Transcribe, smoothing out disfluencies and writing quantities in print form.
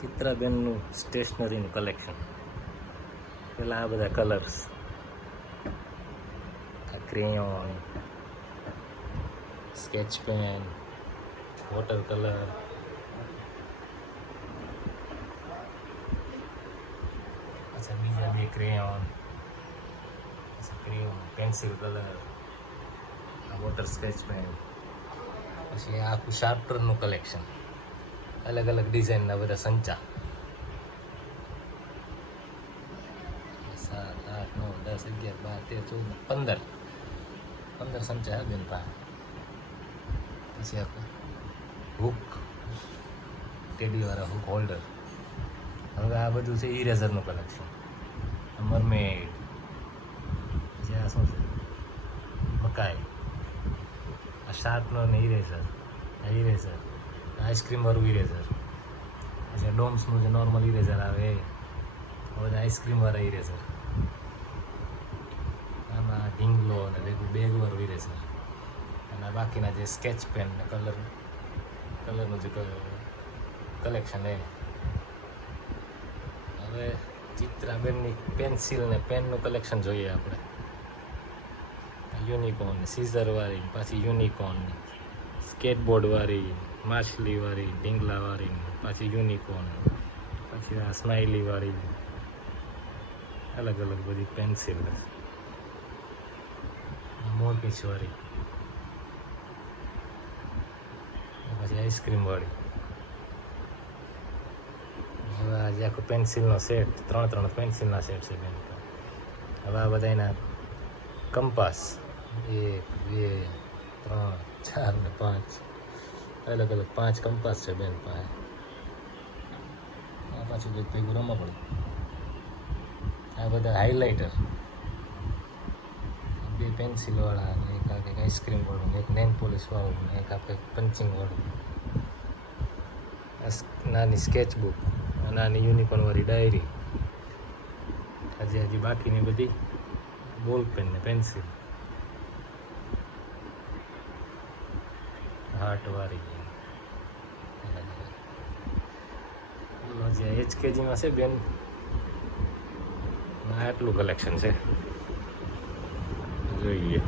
ચિત્રાબેનનું સ્ટેશનરીનું collection. પેલા આ બધા કલર્સ, આ crayon, sketch pen, water colour, અચ્છા બીજા બે ક્રેયોન, પેન્સિલ કલર, આ વોટર સ્કેચ પેન, પછી આ આખું શાર્પનરનું કલેક્શન, અલગ અલગ ડિઝાઇનના બધા સંચા, 7, 8, 9, 10, 11, 12, 13, 14, 15 સંચા બેન પાસે. પછી આખું હુક, ટેડીવાળા હુક હોલ્ડર. હવે આ બધું છે ઇરેઝરનું કલેક્શન, મરમેડ, પછી આ શું છે મકાઈ, આ શાર્પનર ને ઇરેઝર, આ ઇરેઝર, આઈસ્ક્રીમવાળું ઇરેઝર, પછી ડોમ્સનું જે નોર્મલ ઇરેઝર આવે એ, બધા આઈસ્ક્રીમવાળા ઇરેઝર, આમાં ઢીંગલો અને ભેગું બેગવાળું ઇરેઝર, અને બાકીના જે સ્કેચ પેન ને કલરનું જે કલેક્શન એ. હવે ચિત્રાબેનની પેન્સિલ ને પેનનું કલેક્શન જોઈએ આપણે. યુનિકોર્ન, સીઝરવાળી, પાછી યુનિકોર્ન, સ્કેટબોર્ડવાળી, માછલીવાળી, ઢીંગલાવાળી, પાછી યુનિકોર્ન, પછી આ સ્માઇલીવાળી, અલગ અલગ બધી પેન્સિલ, મોરપીંછવાળી, પછી આઈસ્ક્રીમવાળી. હવે આજે આખો પેન્સિલનો સેટ, 3 પેન્સિલના સેટ છે બેન. હવે આ બધા એના કંપાસ, 1, 2, 3, 4 ને 5, અલગ અલગ 5 કંપાસ છે બેન પાસે. આ પાછું કંઈક ભેગું રમવા પડે. આ બધા હાઇલાઇટર, 2 પેન્સિલવાળા, અને એક આ કંઈક આઈસ્ક્રીમવાળું, એક નેલ પોલિશવાળું, ને એક આ કંઈક પંચિંગવાળું, નાની સ્કેચબુક, નાની યુનિકોર્નવાળી ડાયરી, હજી બાકીની બધી બોલ પેન ને પેન્સિલ, હાર્ટવાળી. હજી HKGમાં છે બેન, આટલું કલેક્શન છે, જોઈએ.